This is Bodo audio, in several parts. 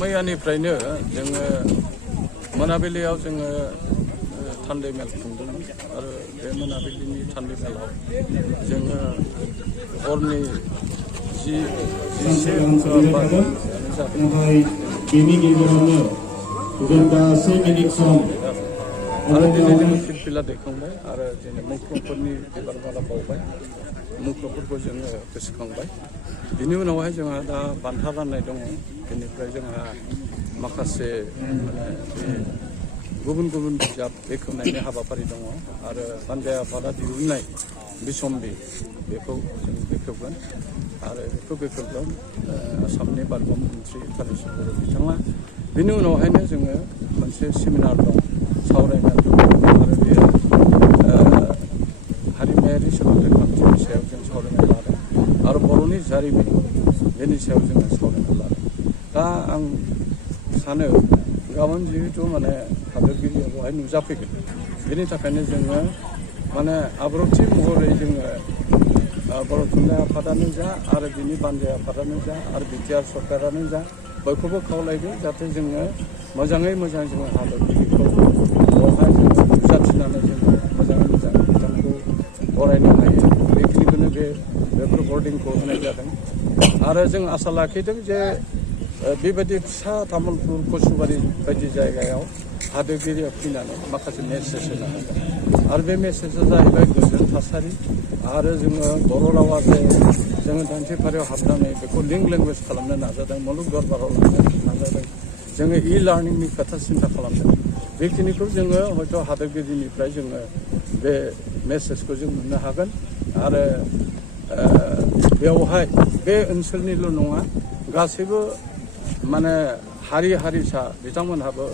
मैयानिफ्रायनो जोङो मोनाबिलियाव जोङो थान्दै मेल खुंदोंमोन आरो बे मोनाबिलिनि थान्दै मेलाव जोङो हरनि 10 आरो दिनै जोङो फिरफिला दैखांबाय आरो दिनै मुंख्लंफोरनि बिबार माला बावबाय मुंख्लंफोरखौ जोङो गोसोखांबाय बिनि उनावहाय जोंहा दा बान्था राननाय दङ बेनिफ्राय जोंहा माखासे गुबुन गुबुन बिजाब बेखेवनायनि हाबाफारि दङ आरो पान्जाया आफादा दिहुननाय बिसम्बि बेखौ जों बेखेवगोन आरो बेखौ बेखेवगोन आसामनि बारगा मन्थ्रि कालिचरन बर' बिथाङा बिनि उनावहायनो जोङो मोनसे सेमिनार दं सावरायनाय दं आरो बेयो हारिमायारि सोलोंथाइ खान्थिनि सायाव जों सावरायना लादों आरो बर'नि जारिमिन बेनि सायाव जोङो सावरायना लादों दा आं सानो गाबोन जिहेतु हादोरगिरिया बेवहाय नुजाफैगोन बेनि थाखायनो जोङो आब्रुथि महरै जोङो बर' थुनलाइ आफादानो जा आरो बिनि बानजाय आफादानो जा आरो बिटिआर सरकारानो जा बयखौबो खावलायदों जाहाथे जोङो मोजाङै मोजां जोङो हादोरगिरिखौ बेवहाय जोङो नुजाथिनानै जोङो मोजाङै मोजां बिथांखौ बरायनो हायो बेखिनिखौनो बेफोर बर्डिंखौ होनाय जादों आरो जों आसा लाखिदों जे बेबायदि फिसा तामुलपुर कसुबारि बायदि जायगायाव हादोरगिरिया फैनानै माखासे मेसेज होनो हागोन आरो बे मेसेजआ जाहैबाय गोजोन थासारि आरो जोङो बर' रावा जे जोङो दान्थे फारियाव हाबनानै बेखौ लिंक लेंगुवेज खालामनो नाजादों मुलुग दरबाराव लांनो नाजादों जोङो लार्निंनि खोथा सिन्था खालामदों बेखिनिखौ जोङो हयथ' हादोरगिरिनिफ्राय जोङो बे मेसेजखौ जों मोननो हागोन आरो बेवहाय बे ओनसोलनिल' नङा गासैबो हारि हारिसा बिथांमोनहाबो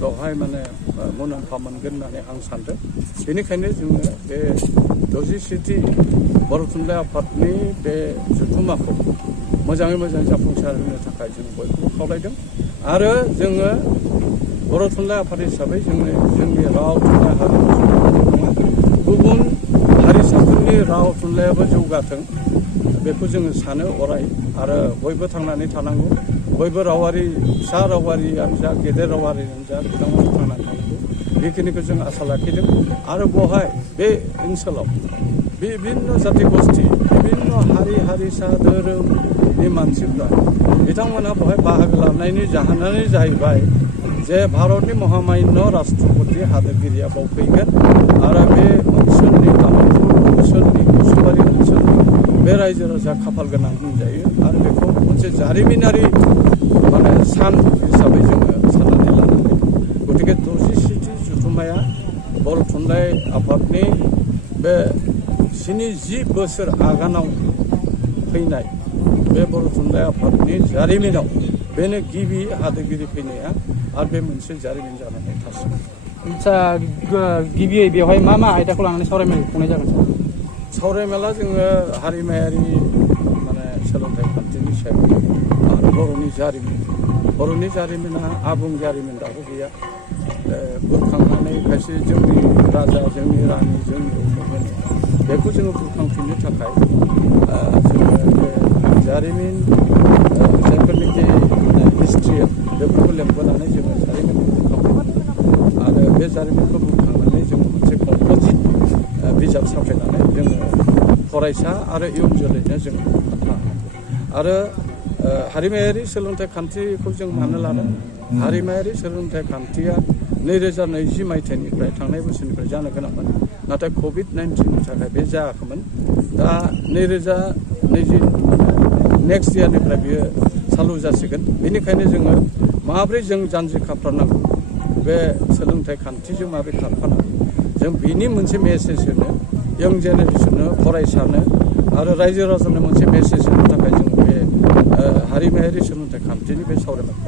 बेवहाय मुलाम्फा मोनगोन होननानै आं सानदों बेनिखायनो जोङो बे 60थि बर' थुनलाइ आफादनि बे जथुम्माखौ मोजाङै मोजां जाफुंसार होनो थाखाय जों बयखौबो खावलायदों आरो जोङो बर' थुनलाइ आफाद हिसाबै जोंनि राव थुनलाइ हारिमु नङा गुबुन हारिसाफोरनि राव थुनलाइयाबो जौगाथों बेखौ जोङो सानो अराय आरो बयबो थांनानै थानांगौ बयबो रावारि फिसा रावारियानो जा गेदेर रावारियानो जा बिथांमोना थांनानै थानांगौ बेखिनिखौ जों आसा लाखिदों आरो बेवहाय बे ओनसोलाव बिभिन्न जाति गस्थि बिभिन्न हारि हारिसा धोरोमनि मानसिफ्रा बिथांमोनहा बेवहाय बाहागो लानायनि जाहोनानो जाहैबाय जे भारतनि महामान्य राष्ट्रपति हादोरगिरिया बाव फैगोन आरो बे ओनसोलनि तामुलपुर ओनसोलनि कसुबारि ओनसोलनि बे रायजो राजा खाफाल गोनां होनजायो आरो बेखौ मोनसे जारिमिनारि सान हिसाबै जोङो साननानै लानांगोन गतिके 60थि जथुम्माया बर' थुनलाइ आफादनि बे 70 बोसोर आगानाव फैनाय बे बर' थुनलाइ आफादनि जारिमिनाव बेनो गिबि हादोरगिरि फैनाया आरो बे मोनसे जारिमिन जानानै थासिगोन। आच्छा गिबियै बेवहाय मा आयदाखौ लानानै सावरायमेल खुंनाय जागोन सावरायमेला जोङो हारिमायारि सोलोंथाइ खान्थिनि सायाव आरो बर'नि जारिमिना आबुं जारिमिन दाबो गैया बुरखांनानै खायसे जोंनि राजा जोंनि रानि जोंनि उमुगमोन बेखौ जोङो बुरखांफिननो थाखाय जोङो बे जारिमिन जायफोरनिखि हिस्ट्रियेल बेफोरखौ लेंबोनानै जोङो जारिमिनखौ बुरखांगोन आरो बे जारिमिनखौ बुरखांनानै जोङो मोनसे कम्प'जिट बिजाब साफायनानै जोङो फरायसा आरो इयुन जोलैनो जों आरो हारिमायारि सोलोंथाइ खान्थिखौ जों मानो लादों हारिमायारि सोलोंथाइ खान्थिया 2020 मायथाइनिफ्राय थांनाय बोसोरनिफ्राय जानो गोनांमोन नाथाय COVID-19नि थाखाय बे जायाखैमोन दा 2020 नेक्स्ट इयारनिफ्राय बियो चालु जासिगोन बेनिखायनो जोङो माब्रै जों जानजि खाफ्रानांगौ बे सोलोंथाइ खान्थिजों माब्रै खारफानांगौ जों बिनि मोनसे मेसेज होनो इयं जेनेरेसननो फरायसानो आरो रायजो राजानो मोनसे मेसेज होनो थाखाय जों बे हारिमायारि सोलोंथाइ खान्थिनि बे सावरायनायखौ